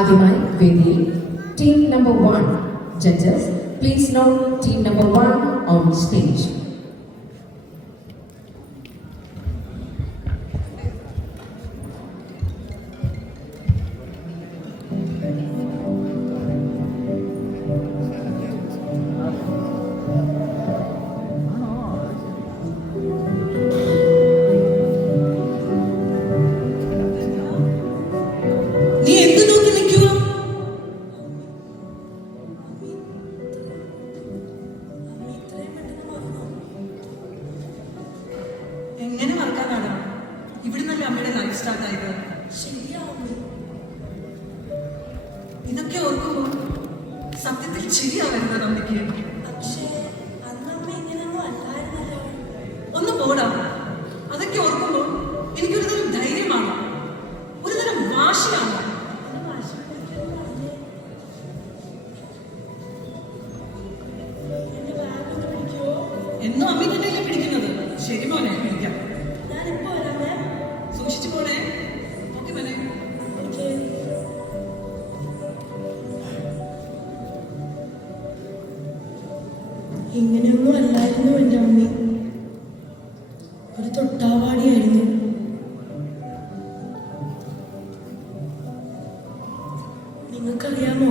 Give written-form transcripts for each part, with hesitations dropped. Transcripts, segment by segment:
ആദ്യമായി വേദിയിൽ team number 1 judges please note team number 1 on stage. എങ്ങനെ മറക്കാനാണ് ഇവിടെ നല്ല അമ്മയുടെ ലൈഫ് സ്റ്റാർട്ട് ആയത്? ഇതൊക്കെ ഓർക്കുമ്പോ സത്യത്തിൽ ചിരിയാവരുന്നത് അമ്മയ്ക്ക്. പക്ഷേ അന്ന് അമ്മ ഇങ്ങനെയൊന്നും അല്ലായിരുന്നല്ലോ. ഒന്ന് പോടാ. അതൊക്കെ ഓർക്കുമ്പോ എനിക്കൊരു തരം ധൈര്യമാണ്, ഒരു തരം വാശിയാണ്. എന്നും അമ്മ തന്നെയല്ലേ പിടിക്കുന്നത്. ശരി മോനെ, പിടിക്കാം. ഞാനിപ്പോ വരാമേ. സൂക്ഷിച്ചു പോണേ. ഓക്കെ മോനെ. ഇങ്ങനെയൊന്നും അല്ലായിരുന്നു എൻ്റെ അമ്മ. ഒരു തൊട്ടാവാടിയായിരുന്നു. നിങ്ങൾക്കറിയാമോ,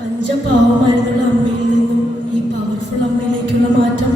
പഞ്ചപാവമായിരുന്നുള്ള അമ്മയിൽ നിന്നും ഈ പവർഫുൾ അമ്മയിലേക്കുള്ള മാറ്റം?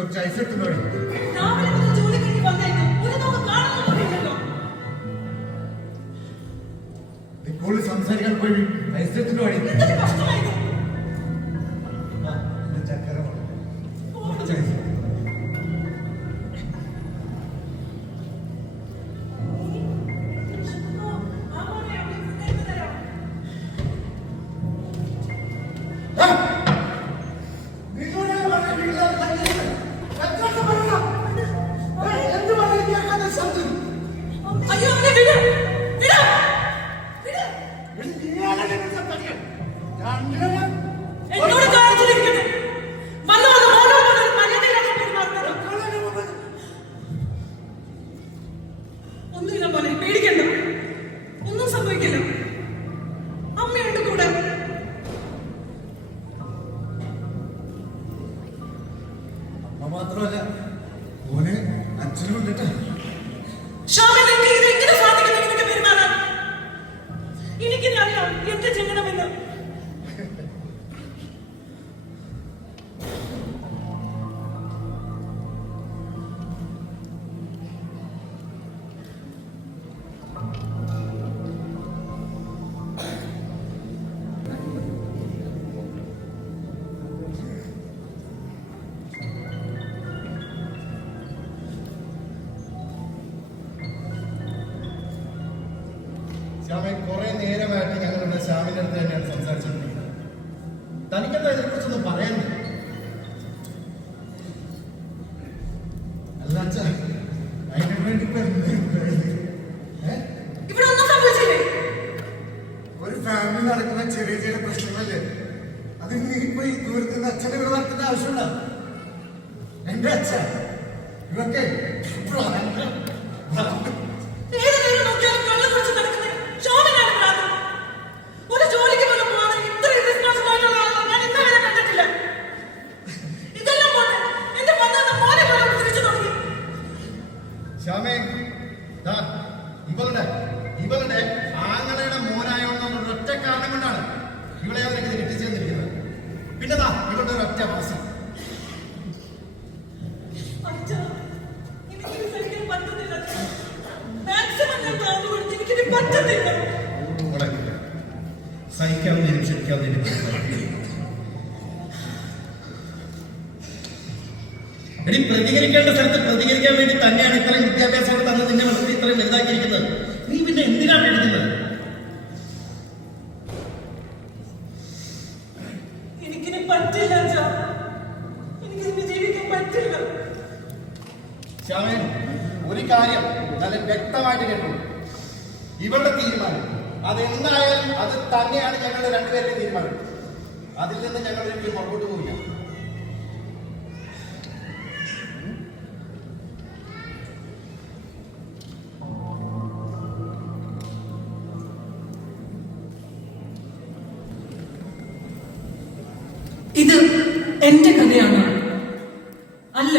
കുറച്ച് ഐസ് എടുത്തുന്നോടി. കൂടുതൽ സംസാരിക്കാൻ പോയി ഐസ് എടുത്തിട്ട് വഴി ചക്കര ഒന്നുമില്ല മോനെ, പേടിക്കണ്ട. ഒന്നും സംഭവിക്കില്ല. അമ്മയുണ്ട് കൂടെ. അമ്മ മാത്രമല്ല, മോനെ അച്ഛനും ഉണ്ടിട്ട്. എങ്ങനെ സാധിക്കുന്നു നിനക്ക് പെരുമാറാൻ? എനിക്കറിയാം എന്ത് ചെയ്യണമെന്ന്. ശ്യാമേ, കുറെ നേരമായിട്ട് ഞങ്ങളുടെ ശ്യാമിന്റെ അടുത്ത് തന്നെയാണ് സംസാരിച്ചുകൊണ്ടിരിക്കുന്നത്. തനിക്കെന്താ ഇതിനെക്കുറിച്ചൊന്നും പറയാനില്ല? അല്ല അച്ഛാ, അതിനെ വേണ്ടി ഒരു ഫാമിലി നടക്കുന്ന ചെറിയ ചെറിയ പ്രശ്നങ്ങളല്ലേ, അത് നീ പോയി ദൂരത്ത് നിന്ന് അച്ഛനെ ഇവിടെ നടത്തേണ്ട ആവശ്യമുണ്ടോ? എന്റെ അച്ഛ ഇവക്കെ ശ്യാമേ, ഇവളുടെ ആങ്ങളുടെ മോനായോണ്ടെന്നുള്ള ഒറ്റ കാരണം കൊണ്ടാണ് ഇവളെ അവരൊക്കെ തെറ്റിച്ചു തന്നിരിക്കുന്നത്. വാസന. അച്ഛാ, എനിക്കിത് സഹിക്കാൻ പറ്റുന്നില്ല അച്ഛാ. മാക്സിമം ഞാൻ താഴ്ന്നു കൊടുത്ത് എനിക്കിത് പറ്റുന്നില്ല. മുടക്കില്ല. സഹിക്കാവുന്നതിനും ക്ഷമിക്കാവുന്നതിനും എടി, പ്രതികരിക്കേണ്ട സ്ഥലത്ത് പ്രതികരിക്കാൻ വേണ്ടി തന്നെയാണ് ഇത്രയും വിദ്യാഭ്യാസമൊക്കെ തന്ന് നിന്നെ വളർത്തി ഇത്രയും വലുതാക്കിയിരിക്കുന്നത്. നീ പിന്നെ എന്തിനാണ് എഴുതുന്നത്? എനിക്കിനി പറ്റില്ല അച്ഛാ. എനിക്കിനി ജീവിക്കാൻ പറ്റില്ല. ശ്യാമൻ, ഒരു കാര്യം നല്ല വ്യക്തമായിട്ട് കേട്ടു. ഇവളുടെ തീരുമാനം അതെന്തായാലും അത് തന്നെയാണ് ഞങ്ങളുടെ രണ്ടുപേരുടെ തീരുമാനം. അതിൽ നിന്ന് ഞങ്ങൾ ഒരിക്കലും പുറകോട്ട് പോവില്ല. ഇത് എന്റെ കഥയാണ്. അല്ല,